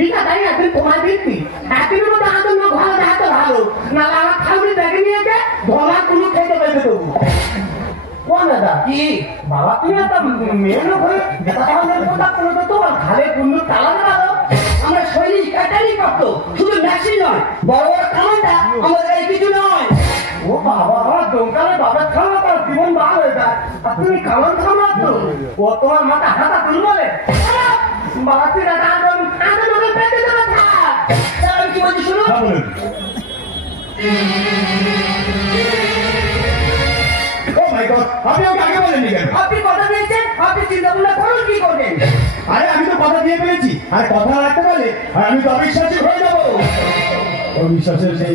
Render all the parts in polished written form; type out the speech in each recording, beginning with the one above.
দিঘা তাই না, তুই তোমার দিচ্ছি একদিনের মধ্যে আদর না ভালো দেখাতে ভালো না, আমার খাউনি দেখে নিয়েছে ধরা কোনো খেতে পেতে দেবো। কোন দাদা কি বাবা, তুমি একটা মেয়ে লোক হয়ে তোমার ঘালে কুন্ডু তালা দেওয়া, আমরা শৈলী ক্যাটারি করতো, শুধু ম্যাক্সি নয়, বড় বড় কামানটা আমাদের এই কিছু নয়। ও বাবা, আমার দমকালে বাবার খাওয়া তার জীবন বার হয়ে যায়, আর তুমি কামান খামাতো, ও তোমার মাথা হাতা তুলবে বাবা। তুই দাদা আদর পেতে দেবে থাক, আমি কি বলছি শুনো। আপনি আমাকে আগে বলেননি কেন? আপনি কথা দিয়েছেন, আপনি চিন্তা ভাবনা করুন কি করবেন। আরে আমি তো কথা দিয়ে ফেলেছি, আর কথা রাখতে পারলে আর আমি তো অবিশ্বাসী হয়ে যাবো। অবিশ্বাসের সেই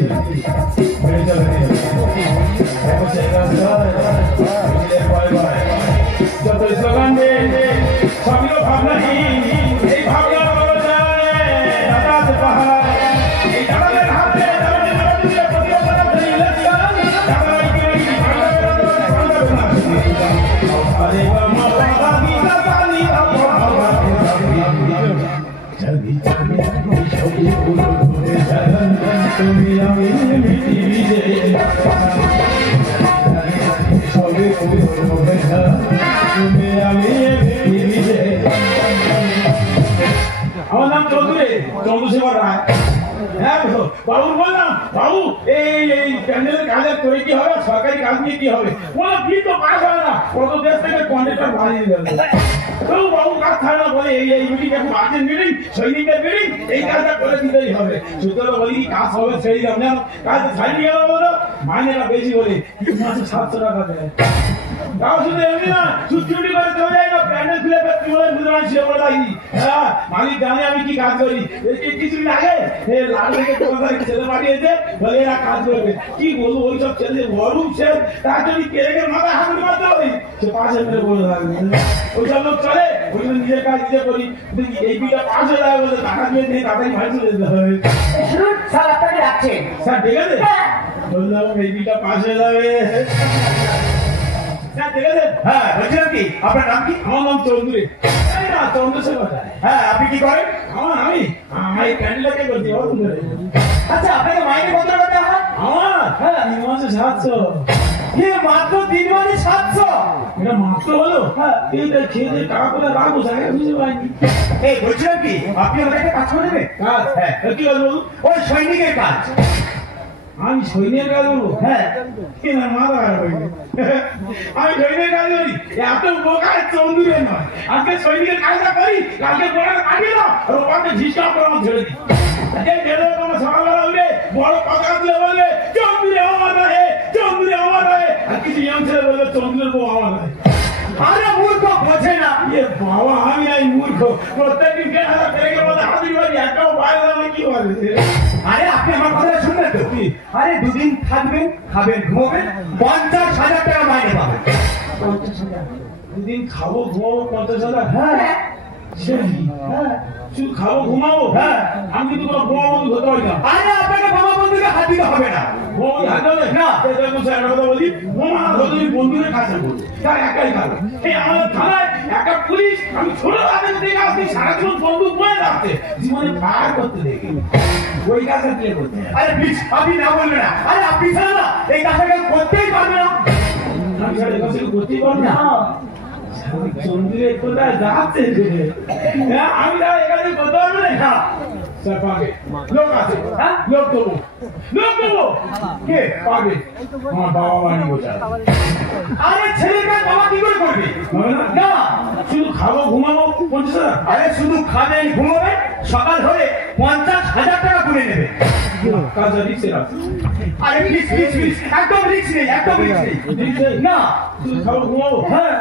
যত স্লোগান সবগুলো ভাবনাহীন, এই ভাবনা তুমি আমি আমার নাম চৌধুরী চন্দ্রশেখর রায়। হ্যাঁ বাবু বললাম, বাবু এই প্যান্ডেলের কাজের করে কি হবে, সরকারি কাজ নিয়ে কি হবে? বলো বিল তো পাস হয় না, কত দেশ থেকে কন্ট্রাক্টর বানিয়ে দেবে। বাবু কাজ থাকে না, বলে এই মিটিং এখন আর্জেন্ট মিটিং, সৈনিকের মিটিং, এই কাজটা করে দিতেই হবে। সুতরাং বলি কাজ হবে সেই দাম জানো, কাজ ছাড়িয়ে গেল বলো মাইনেটা বেশি বলে মাসে 700 টাকা দেয়। তাও শুধু এমনি না, ছুটি করে চলে যায় না, প্যান্ডেল খুলে হ্যাঁ মালিক জানে আমি কি কাজ করি। কিছুদিন আগে লাল থেকে ছেলে পাঠিয়েছে, বলে এরা কাজ করবে। কি বলবো, ওই সব ছেলে গরম সে তার জন্য কেড়ে মাথায় হাত মারতে হবে, সে পাশে মেরে বলে থাকবে। ওই সব লোক চলে, ওই জন্য নিজের কাজ নিজে করি। এই বিটা পাশ হয়ে যাবে বলে টাকা দিয়ে নেই, তাড়াতাড়ি ভাই চলে যেতে হবে। স্যার আপনাকে রাখছেন। স্যার ঠিক আছে, বললাম এই বিটা পাশ হয়ে যাবে। হ্যাঁ বলছিলাম কি, আপনার নাম কি? আমার নাম চৌধুরী। চন্দ্রশেখর। হ্যাঁ আপনি কি করেন? আমি প্যান্ডেলকে করছি। আচ্ছা আপনাকে মাইনে কত টাকা দেওয়া হয়? আমার 3 মাসে 700। মাত্র 3 মাসে 700? এটা মাত্র হলো? এইটা খেয়ে টাকা করে রাখবো, বুঝতে পারিনি। এই বলছিলাম কি, আপনি আমাকে কাজ করে দেবেন? কাজ? হ্যাঁ কি কাজ বলুন? ওই সৈনিকের কাজ। আমি সৈন্যের কাজ বলবো? হ্যাঁ মাথা খারাপ হয়ে আমি সৈন্যের কাজ করি, এত বোকায় চৌধুরী নয়। আজকে সৈনিকের কাজটা করি, কালকে বোকার কাটিয়ে দাও, আর ওখানে ঝিসকা করে আমার ছেড়ে দিই। সকালবেলা উঠে বড় কথা তুলে বলবে চৌধুরী আমার নয়, চৌধুরী আমার নয়, আর কিছু ইয়ং ছেলে বলবে চৌধুরীর বউ আমার নয়। আরে মূর্খ বোঝে না। বাবা আমি এই মূর্খ, প্রত্যেকদিন 1,500 টাকা বলে হাজির বাড়ি একটাও বাইরে আমি কি বলে। আরে আপনি আমার কথা শুনবেন তো? আরে দুদিন থাকবেন, খাবেন, ঘুমাবেন, 50,000 টাকা মাইনে পাবেন। 50,000? দুদিন খাবো ঘুমাবো 50,000? হ্যাঁ শুধু খাবো ঘুমাবো? হ্যাঁ আমি কিন্তু কোনো বোমা বন্ধু হতে পারি না। আরে আপনাকে বোমা বন্ধুকে হাত দিতে হবে না। বোমা হাত হবে না? কথা বলি, বোমা তুমি বন্ধুদের কাছে বলবো, তার একাই খাবে। এই আমাদের থানায় একটা পুলিশ আমি ছোট হাতের দিকে আসছি, সারাক্ষণ বন্দুক বয়ে রাখতে, জীবনে পার করতে দেখি। ওই কাজটা কে করতে? আরে প্লিজ আপনি না বলবেন না। আরে আপনি ছাড়া না এই কাজটা কেউ করতেই পারবে না। আমি ছাড়া এই কাজটা করতেই পারবো না? চন্দ্রে কোথায় যাচ্ছে? আমি তাহলে এখানে করতে পারবো না। স্যার পাবে, লোক আছে, হ্যাঁ লোক দেবো, লোক দেবো। কে পাবে? আমার বাবা বাড়ি বোঝায়। আরে ছেলের কাজ বাবা কি করে করবে? না শুধু খাবো ঘুমাবো 50,000? আরে শুধু খাবেন ঘুমাবেন, সকাল হলে 50,000 টাকা করে নেবে। কাজটা রিক্সে রাখছে। আরে প্লিজ প্লিজ প্লিজ, একদম রিক্স নেই, একদম রিক্স নেই। না শুধু খাবো ঘুমাবো? হ্যাঁ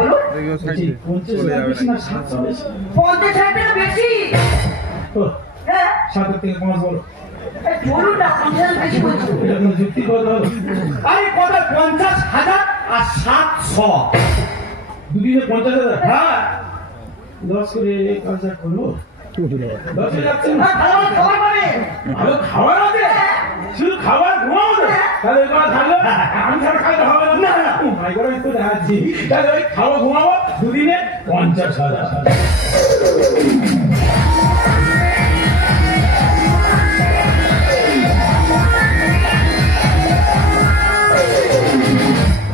বলো। 50,000 বেশি না 700 বেশি? 50,000 টাকা বেশি। হ্যাঁ 7 থেকে 5 বলো। বলুন না 50,000 বেশি বলছো। এটা কোনো যুক্তি কথা হলো? আরে কত? 50,000 আর 700। দুদিনে 50,000? হ্যাঁ 10 করে কাজটা করবো। 10 যাচ্ছে না? খাবার পাবে। ভালো খাবার আছে, শুধু খাবার ঘুমাবো না? তাহলে এবার থাকলো আমি ছাড়া খাইতে হবে না। না ভাই করে একটু দেখাচ্ছি, তাহলে ওই খাবো ঘুমাবো দুদিনে 50,000।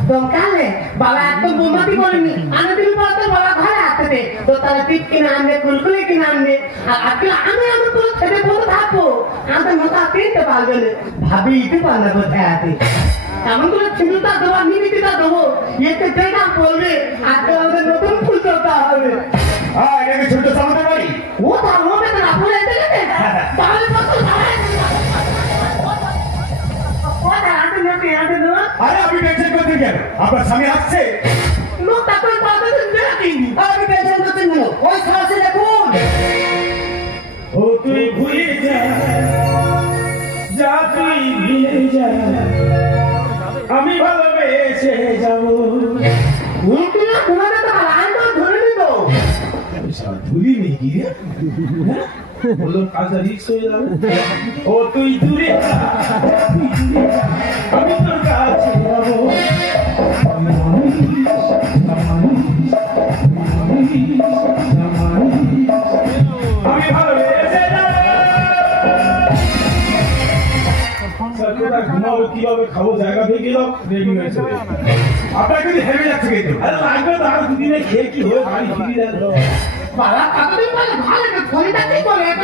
দমকালে বাবা এত বোমাতি করেনি অনেকদিন পর তো বাবা ঘরে আসতে তো তারা টিপ কিনে আনবে কুলকুলে কিনে আনবে আর আজকে আমি আমার পুরো ছেলে বসে থাকবো আমাদের মতো কিনতে পারবে না ভাবি ইতে পারলে কোথায় আছে এমন করে চিন্তা দেবো নিমিতিটা দেবো এতে জায়গা পড়বে আজকে আমাদের নতুন ফুল চলতে হবে এটাকে ছোট সামনে পারি ও তার মধ্যে না ফুলে এসে গেছে তাহলে কত আরে আপনি টেনশন করছেন কেন আপনার স্বামী আসছে লোকটা করে পাবে দেখিনি আপনি টেনশন করছেন কেন ওই সাহসে দেখুন ও তুই ভুলে যা যা তুই ভুলে যা আমি ভালোবেসে যাবো তোমাদের তো লাইন তো ধরে নিত ভুলি নাকি বললো কাজটা রিক্স হয়ে যাবে ও তুই দূরে যা, তুই দূরে যা, আমি তোর কাছে যাবো আমি ভালোবেসে ঘুমাবো কিভাবে খাবো জায়গা থেকে রেডি হয়েছে আপনার কিন্তু হেরে যাচ্ছে কিন্তু আরে লাগবে তো আর দুদিনে খেয়ে কি হয়ে বাড়ি ফিরে যাবো বাবা কতদিন পরে ভালো ফোনটা কি বলে এত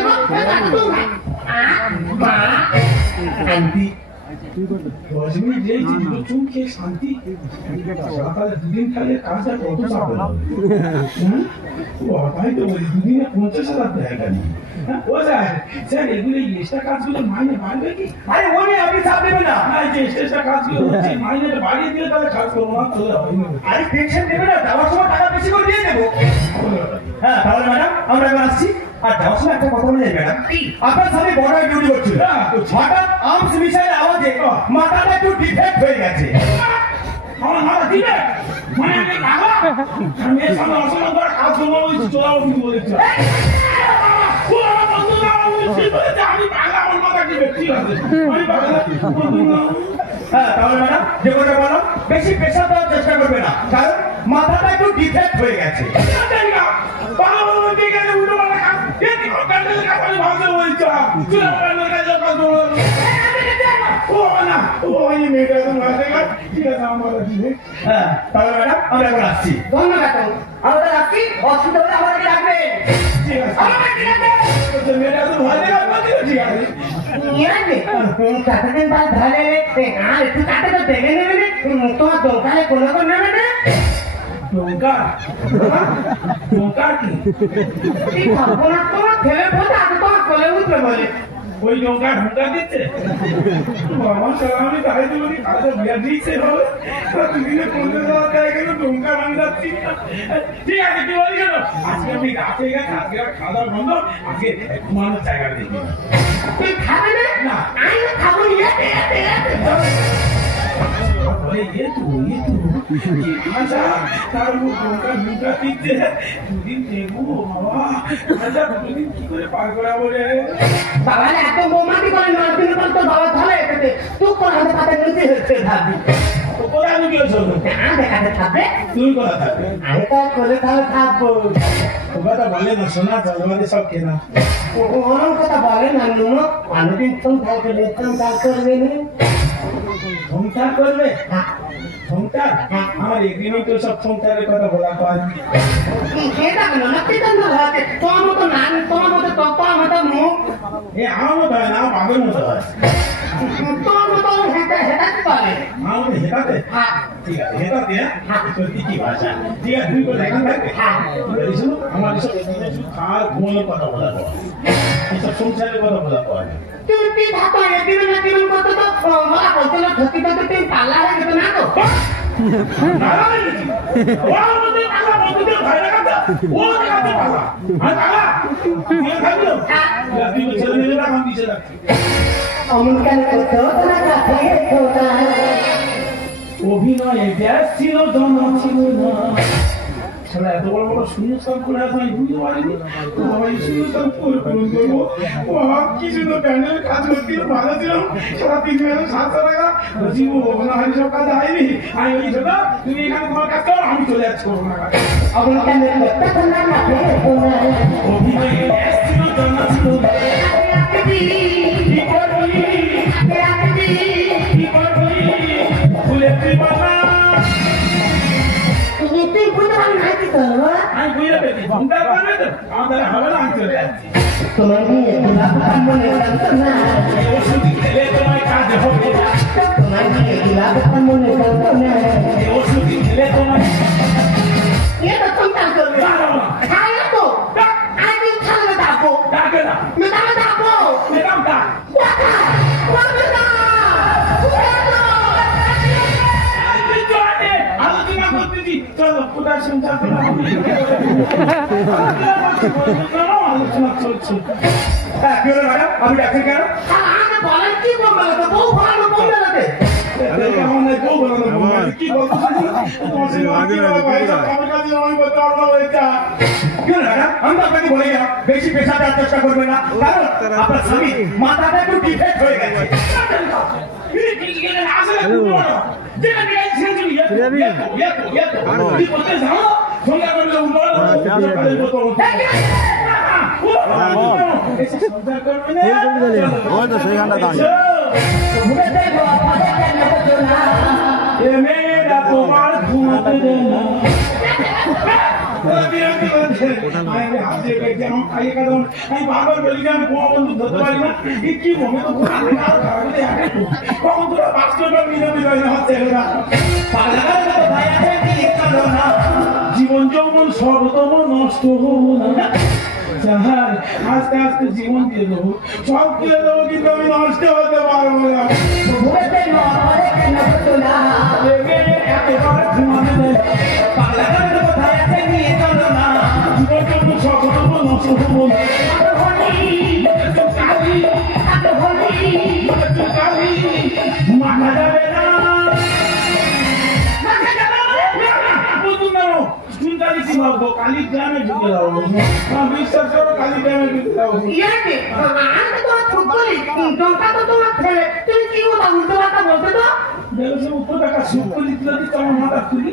মা শান্তি 10 মিনিট যেয়েছি দুটো চুম খেয়ে শান্তি সকালে দুদিন খাইলে কাজটা কত চাপ হলো তাই তো বলি দুদিনে 50,000 দেয় গাড়ি ও স্যার এগুলো এক্সট্রা কাজগুলো মাইনে বাড়বে কি আরে ওরে আপনি চাপ দেবেন না যে এক্সট্রা কাজগুলো হচ্ছে মাইনে বাড়িয়ে দিলে তাহলে কাজ করবো না তাহলে হয় না আরে টেনশন দেবে না যাওয়ার সময় টাকা বেশি করে দিয়ে দেবো হ্যাঁ তাহলে ম্যাডাম আমরা এবার আসছি আর যাওয়ার সময় একটা কথা বলে যাই ম্যাডাম আপনার সামনে বর্ডার ডিউটি করছিল হঠাৎ আর্মস মিসাইলের আওয়াজে মাথাটা একটু ডিফেক্ট হয়ে গেছে আমার মাথা ডিফেক্ট মানে আমি পাগলা আমি এর সামনে অসম্মান করে কাজ করবো বলছি চলাও কিন্তু বলেছি আমি পাগলা আমার মাথা ডিফেক্ট ঠিক আছে আমি পাগলা হ্যাঁ তাহলে ম্যাডাম যে কথা বলো বেশি প্রেশার দেওয়ার চেষ্টা করবে না কারণ মাথাটা একটু ডিফেক্ট হয়ে গেছে ধন্যবাদ আমাদের আসছি অসুবিধা হলে আমাদেরকে ডাকবেন কতদিন পর ধরে আর একটু কাটে তো দেখে নেবে তোমার দোকানে কোনো করে নেবে না তোমার ছেলে ফোন আগে তোমার কোলে উঠবে বলে ওই নৌকা ঢুকা দিচ্ছে আমার সালামি তাই তো বলি কাজে বিয়া দিচ্ছে হবে দুদিনে 50,000 টাকা কিন্তু নৌকা বাঁধাচ্ছি ঠিক আছে কি বলি কেন আজকে আমি রাতে গেছে আজকে খাওয়া বন্ধ আজকে ঘুমানোর জায়গা দেখি তুই খাবে না আমি খাবো দুদিন দেখবো বাবা আচ্ছা দুদিন কি করে পার করা বলে বাবা এত বোমাটি করে নয় পর তো বাবা ধরে এসেছে তুই কোন হাতে পাতে নিচে হচ্ছে ভাবি কোথায় আমি গেছো দেখাতে থাকবে তুই কোথা থাকবে আমি তো কোলে তাহলে থাকবো ও কথা বলে না শোনা জলমানে সব কেনা ওরম কথা বলে না নুনো অনেকদিন সংসার করবে সংসার করবে সংসার আমার এগ্রিমেন্ট সব সংসারের কথা বলা হয় সেটা হলো না চেতন্য হচ্ছে তোমার মতো না তোমার মতো তোমার মতো মুখ এ আমার মতো হয় না আমার বাবার মতো হয় তোমার মতো হেঁটাতে পারে আমার মতো হেঁটাতে ঠিক আছে হেঁটাতে সত্যি কি ভাষা ঠিক আছে তুমি করে এখান থাকবে আমার এসব খাওয়ার ঘুমানোর কথা বলা হয় এসব সংসারের কথা বলা হয় তুই ভাবো এদিন না দিন কত তো বলা বলতে না ধরতে ধরতে তুই পাল্লা হয়ে যেত না তো অভিনয়ে ব্যাস ছিল জানা ছিল না সারা এত বড় বড় শূন্যস্থান করে আসা আমি বুঝতে পারিনি শূন্যস্থান পূরণ করবো কি সুন্দর প্যান্ডেল কাজ করতে ভালো ছিল সারা 3 মাস 700 টাকা বলছি মনে হয় সব কাজ হয়নি আমি বলি ছোট তুমি এখানে তোমার কাজ করো আমি চলে যাচ্ছি করবো না অভিনয়ে ব্যাস ছিল জানা ছিল না কি করবি ফুলের বুঝতে পারি নাই তো আমি বুঝে পেয়েছি ঘুমটা করবে তো আমাদের হবে না আমি চলে যাচ্ছি তোমার মেয়ে গোলাপ মনে জানতো না এই ওষুধ খেলে তোমার কাজ হবে না তোমার মেয়ে গোলাপ মনে জানতো না এই ওষুধ খেলে তোমার ये तो तुम क्या कर रहे हो खाया तो आज भी चल में डाको ডাকে না मैं डाको মেরাম ডাক আলোচনা করতেছি চলো কোথায় সংসার আলোচনা চলছে হ্যাঁ কি হলো ম্যাডাম আমি ডাকছেন কেন आगे बोले की बोल रहे थे वो भालो बोल रहे थे কি বলতো আমরা আপনাকে বলে গেলাম বেশি পেশা দেওয়ার চেষ্টা করবেন না কারণ আপনার স্বামী মাথাটা একটু ডিফেক্ট হয়ে গেছে মেয়েরা তোমার ঘুমাতে দেয় না আমি বারবার বলি আমি বোমা বন্ধু ধরতে পারি না কি বোমে তো কখন তোরা বাস্তবটা মিলে মিলে হচ্ছে জীবন যৌবন সর্বতম নষ্ট হবো না যাহার আস্তে আস্তে জীবন দিয়ে দেবো সব দিয়ে দেবো কিন্তু আমি নষ্ট হতে পারবো না একেবারে ঘুমাতে দেয় জীবন যৌবন সর্বতম নষ্ট হবো না মাথা যাবে না কালী গ্রামে ঢুকে যাবো বিশ্বাস করো কালী গ্রামে ঢুকে যাবো ये के आज तो फुटबॉल डोंका तो तुम खेले तुम की वो उल्टा बात बोलते तो দেখো উপর টাকা সুখ করে দিল কি তোমার মাথা খুলি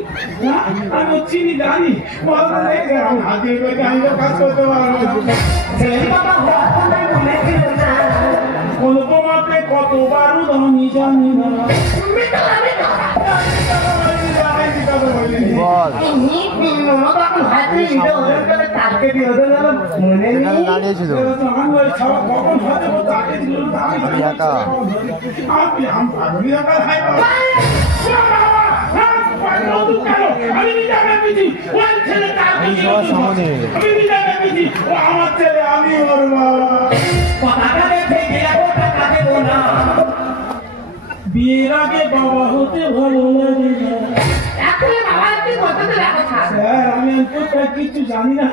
আমি চিনি জানি বলতে দেখে আমি হাজির করে আমি তো কাজ করতে পারবো ছেলে বাবা হওয়ার মনে ছিল না কোন তোমাকে কতবার আমি জানি না আমার ছেলে আমি ওর বিয়ের আগে বাবা হতে ভালো লাগে না আমি কোথায় কিছু জানি না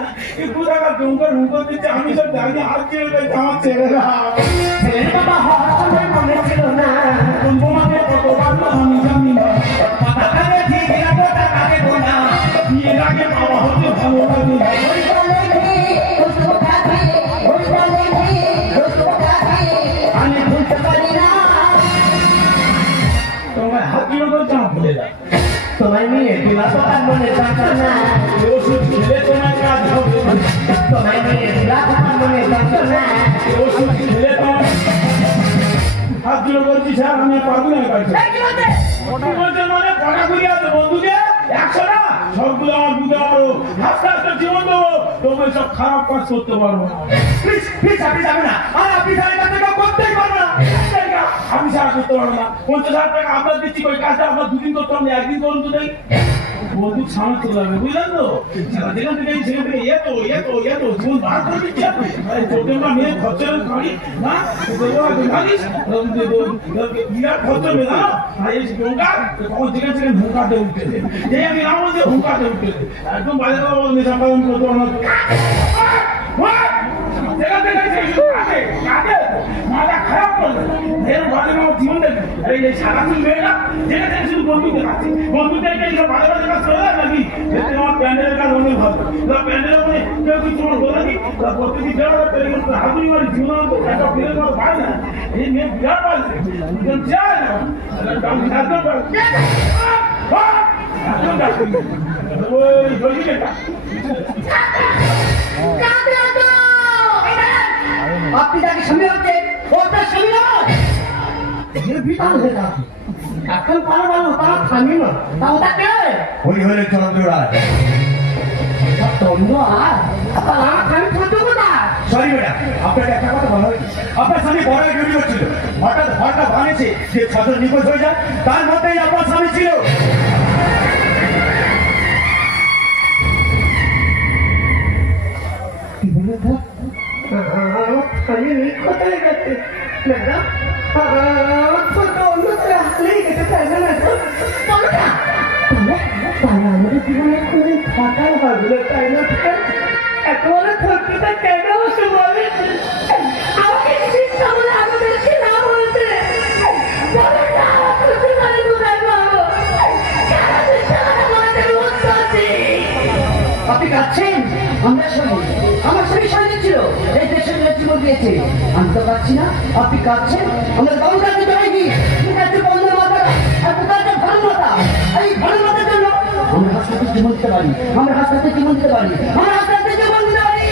কোথায় ডোঙ্গা ঢুঙ্গো দিচ্ছে আমি সব জানি আর ছেড়ে আমার ছেলেরা তোমাকে কতবার আমি জানি না বিয়ের আগে বাবা হতে ভালো লাগে আমি ভুলতে পারি না তোমার হাতির উপর চাপ ভুলে যায় তোমার মেয়ে বিবাহ মনে জানতো না ওষুধ খেলে তোমার কাজ হবে তোমার মেয়ে বিবাহ মনে জানতো না ওষুধ খেলে তোমার হাত জোর করছি স্যার আমি পারবো না মানে পড়া করি আছে বন্ধুকে 100 না সবগুলো আমার বুঝে পারো আস্তে আস্তে জীবন দেবো তোমার সব খারাপ কাজ করতে পারবো না প্লিজ আপনি যাবে না আর আপনি সাড়ে কাজ করতেই পারবো না আমি সারা করতে পারবো না 50,000 টাকা আপনার দিচ্ছি ওই কাজটা আপনার দুদিন করতে হবে একদিন করুন তো নেই বন্ধু সামনে চলে যাবে বুঝলেন তো যেখান থেকে সেখান থেকে এত জীবন বার করে দিচ্ছে প্রত্যেকটা মেয়ে খরচা করি না বিরাট খরচা হবে না এই ঢোকা তখন যেখানে সেখানে ঢোকাতে উঠতেছে যে আমি নাম বলছি ঢোকাতে উঠতেছে একদম বাজে কথা বলতে সম্পাদন করতে পারবো যেখান থেকে মাথা খারাপ করবে এরকম বাজে আমার জীবন দেখবে এই সারা দিন হয়ে না যেখানে থেকে শুধু বন্ধুকে খাচ্ছি বন্ধুকে বাজে বাজে কাজ করে নাকি আমার প্যান্ডেলের কাজ অনেক ভালো প্যান্ডেলের মনে কেউ কিছু তোমার বলে নি প্রত্যেকটি দেওয়া হাতুড়ি মারি জীবন একটা ফিরে পায় না এই মেয়ে বিরাট পাচ্ছে যায় না আপনি তাকে স্বামী হচ্ছে ওটা স্বামী নয় বিধান হয়ে যাবে এখন ভালো ভালো তারা থামি না তা ওটা কে উনি হলেন চন্দ্ররাজ। তন্দ আর আমার থামি ছোট কোথায় সরি ম্যাডাম, আপনাকে একটা কথা বলা হয়েছে। আপনার স্বামী বড় ডিউটি করছিল, হঠাৎ ঘরটা ভাঙেছে যে ছজন নিখোঁজ হয়ে যায়, তার মধ্যেই আপনার স্বামী ছিল। আমি কোথায় গেছে ম্যাডাম আমার ছোট অন্য হাতেই গেছে তাই না ম্যাডাম তাহলে আমাদের জীবনে খুবই ফাঁকা ভাবলো তাই না একেবারে সত্যিটা কেন হচ্ছে বলে আমাকে শিক্ষা বলে আমাদেরকে না বলছে আপনি কাঁদছেন? আমরা শুনি, আমার স্বামী সৈনিক ছিল, এই দেশের জন্য জীবন দিয়েছে। আমি তো পাচ্ছি না, আপনি কাঁদছেন? আমাদের বাবু কাছে যায়নি, বন্ধ মাথা আর পুকারটা ভালো মাথা। এই ভালো মাথার জন্য আমরা হাসপাতালে জীবন দিতে পারি, আমরা হাসপাতালে জীবন দিতে পারি, আমরা হাসপাতালে জীবন দিতে পারি।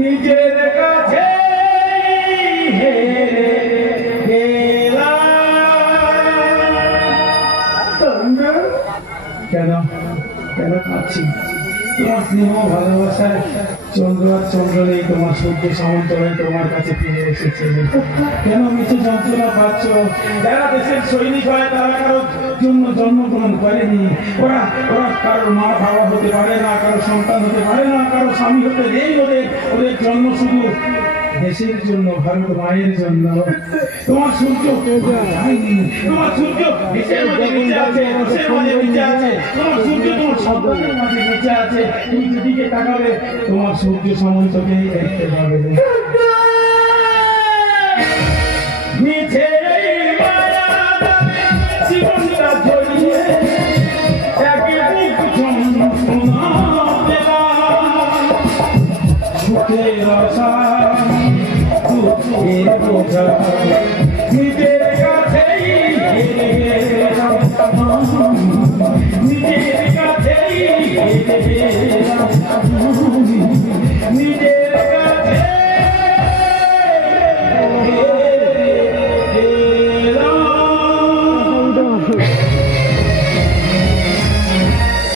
নিজের কাছে কেন কেন কাঁদছি? তোমার স্নেহ ভালোবাসায় চন্দ্র আর চন্দ্র নেই, তোমার সূর্য সামন্ত নেই, তোমার কাছে ফিরে এসেছে। কেন মিছে যন্ত্রণা পাচ্ছ? যারা দেশের সৈনিক হয় তারা কারোর জন্য জন্মগ্রহণ করেনি। ওরা কারোর মা বাবা হতে পারে না, কারো সন্তান হতে পারে না, কারো স্বামী হতে নেই। ওদের জন্ম শুধু দেশের জন্য, ভারত মায়ের জন্য। তোমার সূর্য যায়নি, তোমার সূর্য দেশের মাঝে বেঁচে আছে, দেশের মাঝে বেঁচে আছে। তোমার সূর্য তোমার সন্তানের মাঝে বেঁচে আছে। তুমি যেদিকে তাকাবে তোমার সূর্য সামন্তকেই দেখতে পাবে। মিছে জীবনটা জড়িয়ে একে বুক যন্ত্রণা পেলাম, সুখের আশা দুঃখের বোঝা নিজের কাছেই নিজের কাছেই